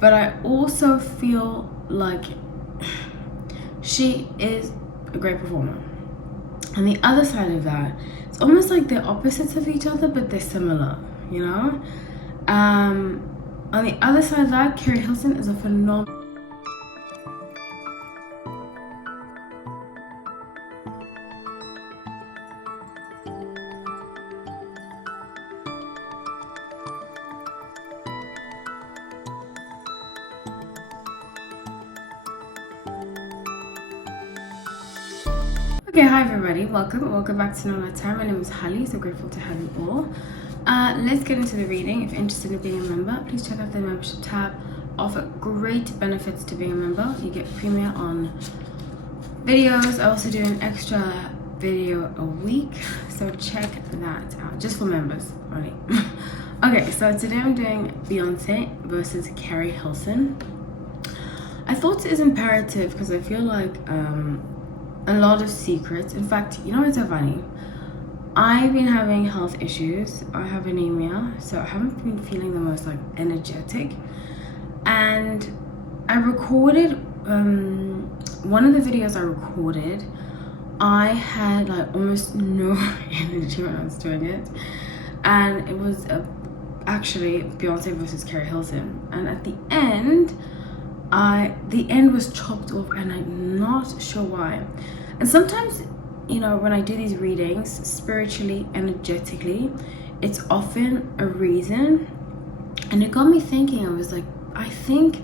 but I also feel like she is a great performer. On the other side of that, it's almost like they're opposites of each other, but they're similar, you know? On the other side of that, Keri Hilson is a phenomenal. Okay, hi everybody, welcome back to another time. My name is Holly, so grateful to have you all. Let's get into the reading. If you're interested in being a member, please check out the membership tab. Offer great benefits to being a member. You get premiere on videos. I also do an extra video a week, so check that out, just for members only. Okay, so today I'm doing Beyonce versus Keri Hilson. I thought it is imperative because I feel like a lot of secrets. In fact, you know what's so funny? I've been having health issues. I have anemia, so I haven't been feeling the most like energetic. And I recorded one of the videos I recorded. I had like almost no energy when I was doing it, and it was actually Beyonce versus Keri Hilson. And at the end, the end was chopped off, and I'm not sure why. And sometimes, you know, when I do these readings spiritually, energetically, it's often a reason. And it got me thinking. I was like, I think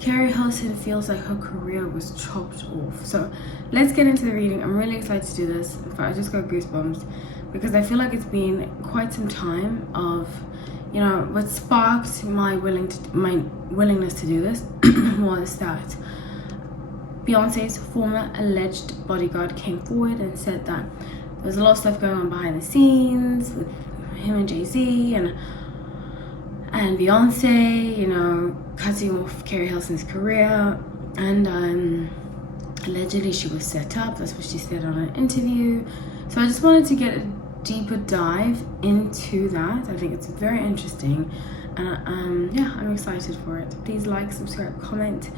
Keri Hilson feels like her career was chopped off. So let's get into the reading. I'm really excited to do this. In fact, I just got goosebumps because I feel like it's been quite some time of, you know, what sparked my willingness to do this was that Beyonce's former alleged bodyguard came forward and said that there's a lot of stuff going on behind the scenes with him and Jay-Z and Beyonce, you know, cutting off Keri Hilson's career, and allegedly she was set up. That's what she said on an interview. So I just wanted to get a deeper dive into that. I think it's very interesting, and yeah, I'm excited for it. Please like, subscribe, comment.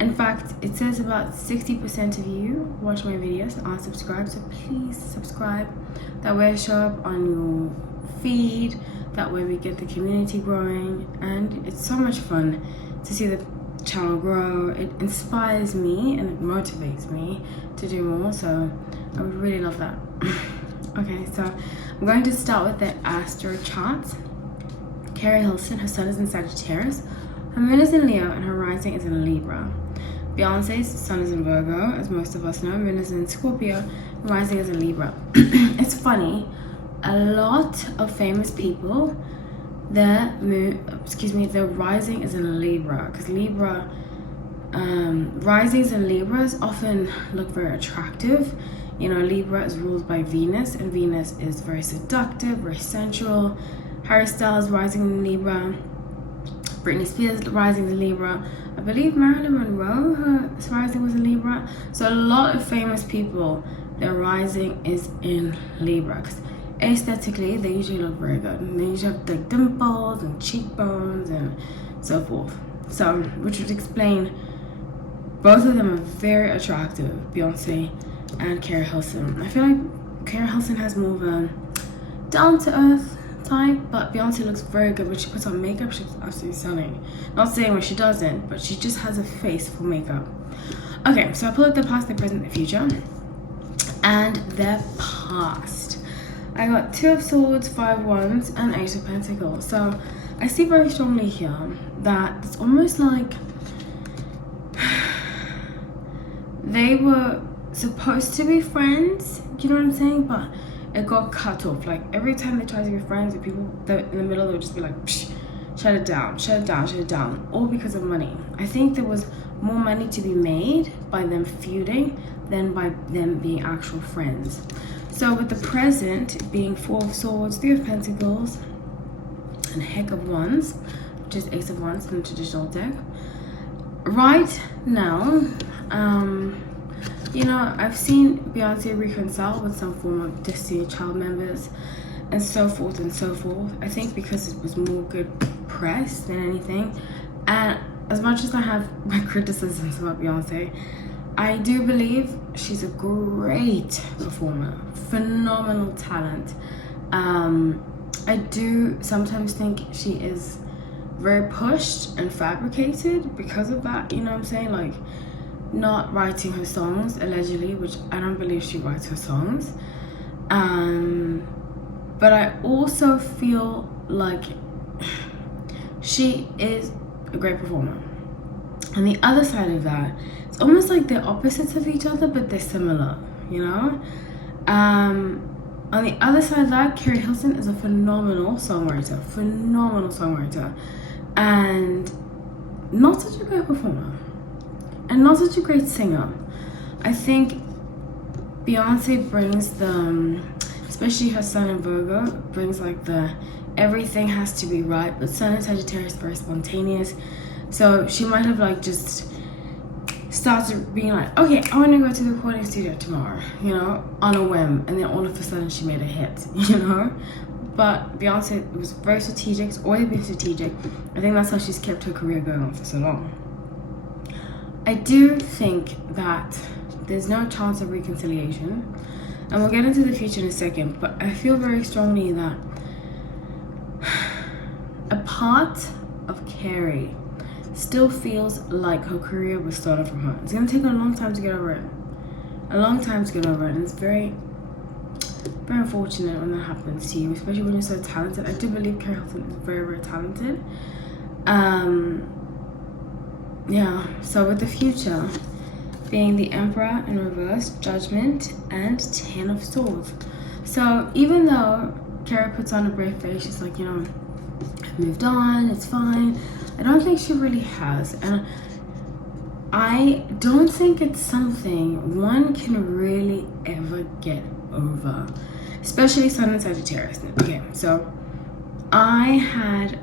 In fact, it says about 60% of you watch my videos are subscribed, so please subscribe. That way I show up on your feed. That way we get the community growing, and it's so much fun to see the channel grow. It inspires me and it motivates me to do more, so I would really love that. Okay, so I'm going to start with the astro chart. Keri Hilson, her sun is in Sagittarius, her moon is in Leo, and her rising is in Libra. Beyonce's sun is in Virgo, as most of us know. Moon is in Scorpio, and rising is in Libra. It's funny, a lot of famous people, their rising is in Libra, because Libra, risings in Libras often look very attractive. You know, Libra is ruled by Venus, and Venus is very seductive, very sensual. Harry Styles rising in Libra. Britney Spears rising in Libra. I believe Marilyn Monroe, her rising was in Libra. So a lot of famous people, their rising is in Libra. Because aesthetically, they usually look very good. And they usually have like dimples and cheekbones and so forth. So, which would explain both of them are very attractive, Beyonce and Keri Hilson. I feel like Keri Hilson has more of a down-to-earth type, but Beyonce looks very good when she puts on makeup. She's absolutely stunning. Not saying when she doesn't, but she just has a face for makeup. Okay, so I pulled up the past, the present, the future, and their past. I got 2 of Swords, 5 of Wands, and 8 of Pentacles. So I see very strongly here that it's almost like they were supposed to be friends, you know what I'm saying? But it got cut off. Like every time they tried to be friends with people in the middle, they would just be like, psh, shut it down, shut it down, shut it down, all because of money. I think there was more money to be made by them feuding than by them being actual friends. So with the present being 4 of Swords, 3 of Pentacles, and Heck of Wands, which is Ace of Wands in the traditional deck. Right now, you know, I've seen Beyonce reconcile with some form of Destiny Child members and so forth and so forth. I think because it was more good press than anything. And as much as I have my criticisms about Beyonce, I do believe she's a great performer, phenomenal talent. I do sometimes think she is very pushed and fabricated because of that, you know what I'm saying? Like, not writing her songs, allegedly, which I don't believe she writes her songs. But I also feel like she is a great performer. On the other side of that, it's almost like they're opposites of each other, but they're similar, you know? On the other side of that, Keri Hilson is a phenomenal songwriter, and not such a great performer, and not such a great singer. I think Beyonce brings the, especially her Sun in Virgo, brings like the everything has to be right, but Sun in Sagittarius is very spontaneous. So she might have like just started being like, okay, I want to go to the recording studio tomorrow, you know, on a whim, and then all of a sudden she made a hit, you know. But Beyonce was very strategic, it's always been strategic. I think that's how she's kept her career going on for so long. I do think that there's no chance of reconciliation, and we'll get into the future in a second, but I feel very strongly that a part of Keri still feels like her career was stolen from her. It's gonna take her a long time to get over it. And it's very, very unfortunate when that happens to you, especially when you're so talented. I do believe Keri Hilson is very, very talented. Yeah, so with the future being the Emperor in reverse, Judgment, and 10 of Swords. So even though Keri puts on a brave face, she's like, you know, I've moved on, it's fine. I don't think she really has, and I don't think it's something one can really ever get over, especially Sun in Sagittarius. Okay, so I had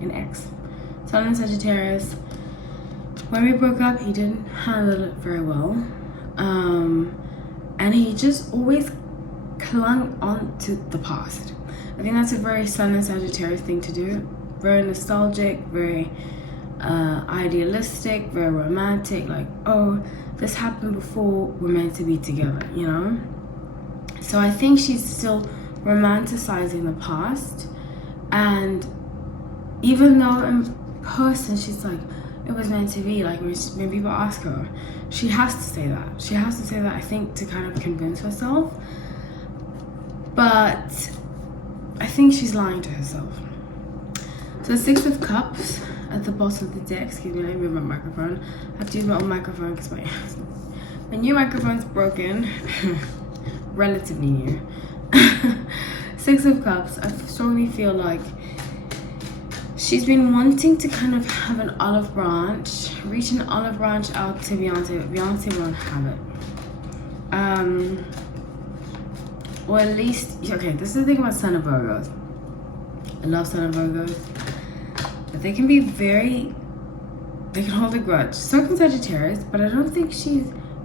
an ex, Sun in Sagittarius. When we broke up, he didn't handle it very well, and he just always clung on to the past. I think that's a very Sun in Sagittarius thing to do. Very nostalgic, very idealistic, very romantic, like, oh, this happened before, we're meant to be together, you know? So I think she's still romanticizing the past, and even though in person she's like, it was meant to be, like when people ask her, she has to say that. I think, to kind of convince herself, but I think she's lying to herself. So 6 of Cups at the bottom of the deck. Excuse me, let me move my microphone. I have to use my own microphone because my new microphone's broken. Relatively new. 6 of Cups. I strongly feel like she's been wanting to kind of have an olive branch, reach an olive branch out to Beyonce, but Beyonce won't have it. Or at least, okay, this is the thing about Sun of Virgos. I love Sun of Virgos. But they can be they can hold a grudge. So can Sagittarius, but I don't think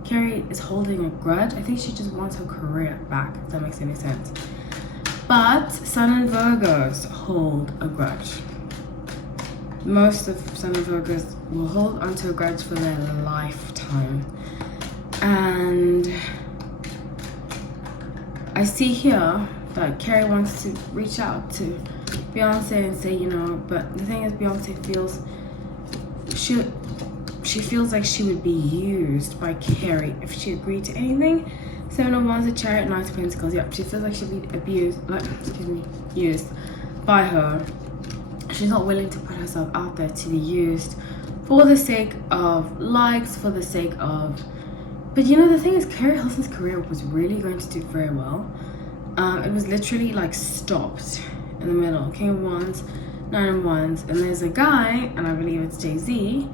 Keri is holding a grudge. I think she just wants her career back, if that makes any sense. But Sun and Virgos hold a grudge. Most of Sun and Virgos will hold onto a grudge for their lifetime. And I see here that Keri wants to reach out to Beyonce and say, you know, but the thing is, Beyonce feels she feels like she would be used by Keri if she agreed to anything. 7 of Wands, a Chariot, 9 of Pentacles. Yep, she feels like she'll be used by her. She's not willing to put herself out there to be used for the sake of likes, for the sake of. But you know, the thing is, Keri Hilson's career was really going to do very well. It was literally like stopped in the middle. King of Wands, 9 of Wands, and there's a guy, and I believe it's Jay-Z,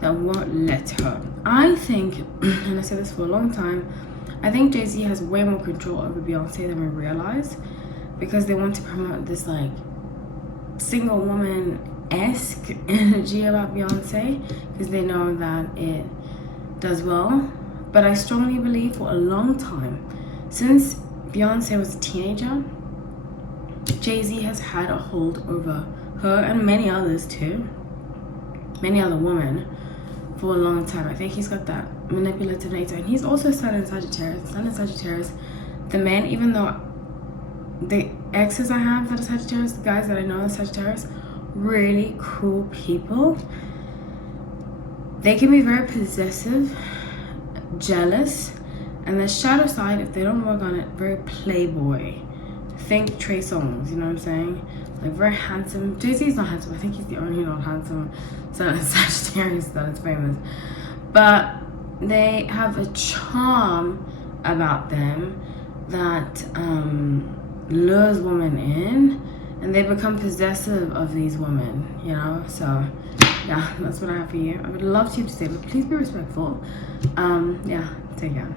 that won't let her. I think, and I said this for a long time, I think Jay-Z has way more control over Beyonce than we realize, because they want to promote this like single woman-esque energy about Beyonce, because they know that it does well. But I strongly believe for a long time, since Beyonce was a teenager, Jay-Z has had a hold over her and many others too. many other women for a long time. I think he's got that manipulative nature, and he's also Sun in Sagittarius. Sun in Sagittarius, the men, even though the exes I have that are Sagittarius, the guys that I know are Sagittarius, really cool people. They can be very possessive, jealous, and the shadow side, if they don't work on it, very playboy. Think Trey Songz, you know what I'm saying? Like very handsome. Jay-Z's not handsome. I think he's the only not handsome Sagittarius that is famous. But they have a charm about them that lures women in, and they become possessive of these women, you know? So yeah, that's what I have for you. I would love you to stay, but please be respectful. Yeah, take care.